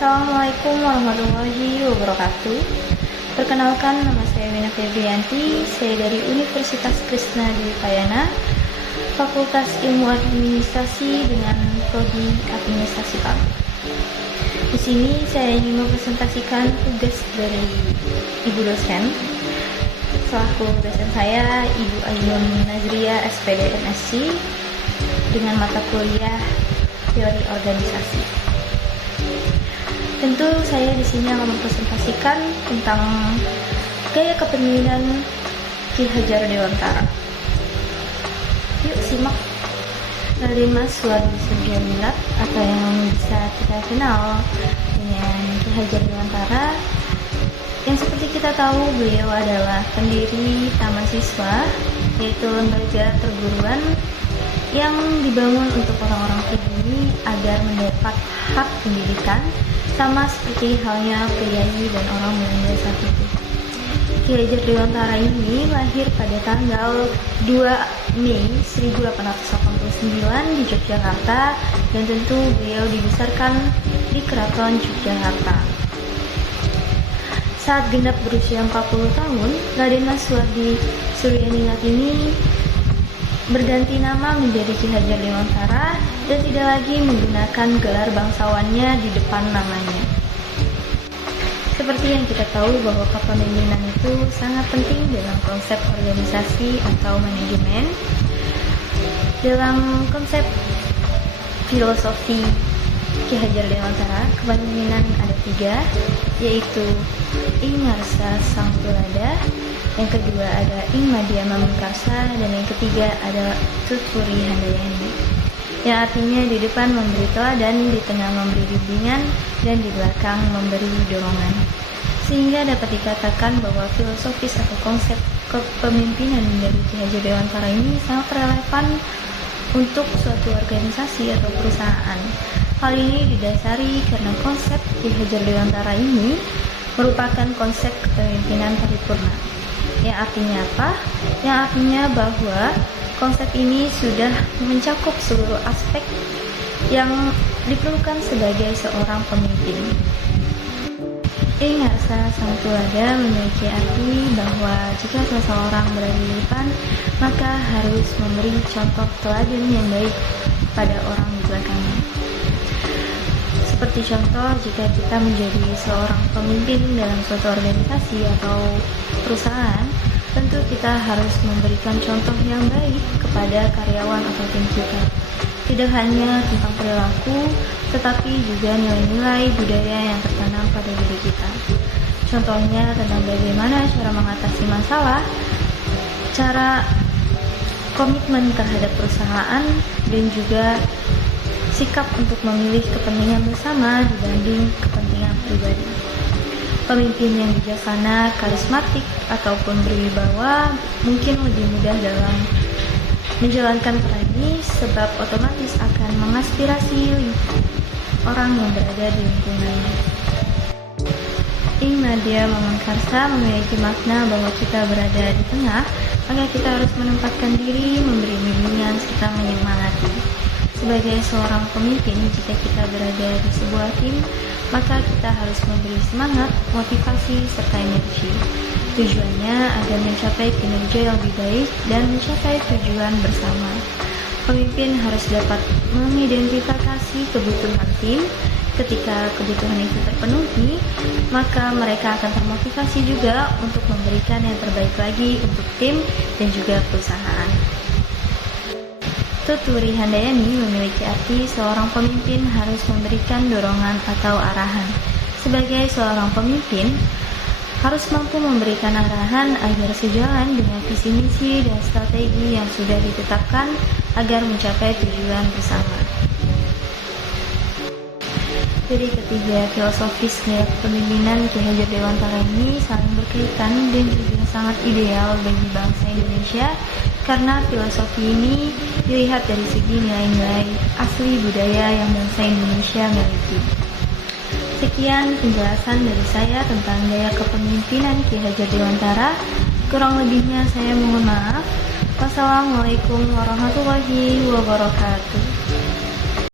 Assalamualaikum warahmatullahi wabarakatuh. Perkenalkan, nama saya Wina Febrianti. Saya dari Universitas Krishna Dwi Payana, Fakultas Ilmu Administrasi dengan Prodi Administrasi Publik. Di sini saya ingin mempresentasikan tugas dari Ibu dosen. Selaku dosen saya, Ibu Ainun Nazria, SPD MSc, dengan mata kuliah Teori Organisasi. Tentu saya di sini akan mempresentasikan tentang gaya kepemimpinan Ki Hajar Dewantara. Yuk simak. Raden Mas Suwardi Suryaningrat atau yang bisa kita kenal dengan Ki Hajar Dewantara, yang seperti kita tahu beliau adalah pendiri Taman Siswa, yaitu lembaga perguruan yang dibangun untuk orang-orang pribumi agar mendapat hak pendidikan sama seperti halnya priayi dan orang Belanda saat itu. Ki Hajar Dewantara ini lahir pada tanggal 2 Mei 1889 di Yogyakarta, dan tentu beliau dibesarkan di Keraton Yogyakarta. Saat genap berusia 40 tahun, Raden Mas Suwardi Suryaningrat ini berganti nama menjadi Ki Hajar Dewantara dan tidak lagi menggunakan gelar bangsawannya di depan namanya. Seperti yang kita tahu bahwa kepemimpinan itu sangat penting dalam konsep organisasi atau manajemen. Dalam konsep filosofi Ki Hajar Dewantara, kepemimpinan ada 3, yaitu Ing Ngarsa Sang Tulada, yang kedua ada Ing Madya Mamengkarsa, dan yang ketiga ada Tuturi Handayani, yang artinya di depan memberi teladan, di tengah memberi bimbingan, dan di belakang memberi dorongan. Sehingga dapat dikatakan bahwa filosofis atau konsep kepemimpinan dari Ki Hajar Dewantara ini sangat relevan untuk suatu organisasi atau perusahaan. Hal ini didasari karena konsep Ki Hajar Dewantara ini merupakan konsep kepemimpinan paripurna. Yang artinya apa? Yang artinya bahwa konsep ini sudah mencakup seluruh aspek yang diperlukan sebagai seorang pemimpin. Ing Ngarsa Sang Tulada memiliki arti bahwa jika seseorang berada di depan, maka harus memberi contoh teladan yang baik pada orang di belakangnya. Seperti contoh, jika kita menjadi seorang pemimpin dalam suatu organisasi atau perusahaan, tentu kita harus memberikan contoh yang baik kepada karyawan atau tim kita. Tidak hanya tentang perilaku, tetapi juga nilai-nilai budaya yang tertanam pada diri kita. Contohnya tentang bagaimana cara mengatasi masalah, cara komitmen terhadap perusahaan, dan juga sikap untuk memilih kepentingan bersama dibanding kepentingan pribadi. Pemimpin yang bijaksana, karismatik, ataupun berwibawa mungkin lebih mudah dalam menjalankan peran ini, sebab otomatis akan mengaspirasi orang yang berada di lingkungannya. Ing Madya Mamengkarsa memiliki makna bahwa kita berada di tengah, maka kita harus menempatkan diri, memberi bimbingan, serta menyemangati. Sebagai seorang pemimpin, jika kita berada di sebuah tim, maka kita harus memberi semangat, motivasi, serta energi. Tujuannya agar mencapai kinerja yang lebih baik dan mencapai tujuan bersama. Pemimpin harus dapat mengidentifikasi kebutuhan tim. Ketika kebutuhan itu terpenuhi, maka mereka akan termotivasi juga untuk memberikan yang terbaik lagi untuk tim dan juga perusahaan. Tuturi Handayani memiliki arti seorang pemimpin harus memberikan dorongan atau arahan. Sebagai seorang pemimpin, harus mampu memberikan arahan agar sejalan dengan visi misi dan strategi yang sudah ditetapkan agar mencapai tujuan bersama. Dari ketiga filosofis gaya kepemimpinan Ki Hajar Dewantara ini saling berkaitan dan juga sangat ideal bagi bangsa Indonesia, karena filosofi ini dilihat dari segi nilai-nilai asli budaya yang bangsa Indonesia miliki. Sekian penjelasan dari saya tentang gaya kepemimpinan Ki Hajar Dewantara. Kurang lebihnya saya mohon maaf. Wassalamualaikum warahmatullahi wabarakatuh.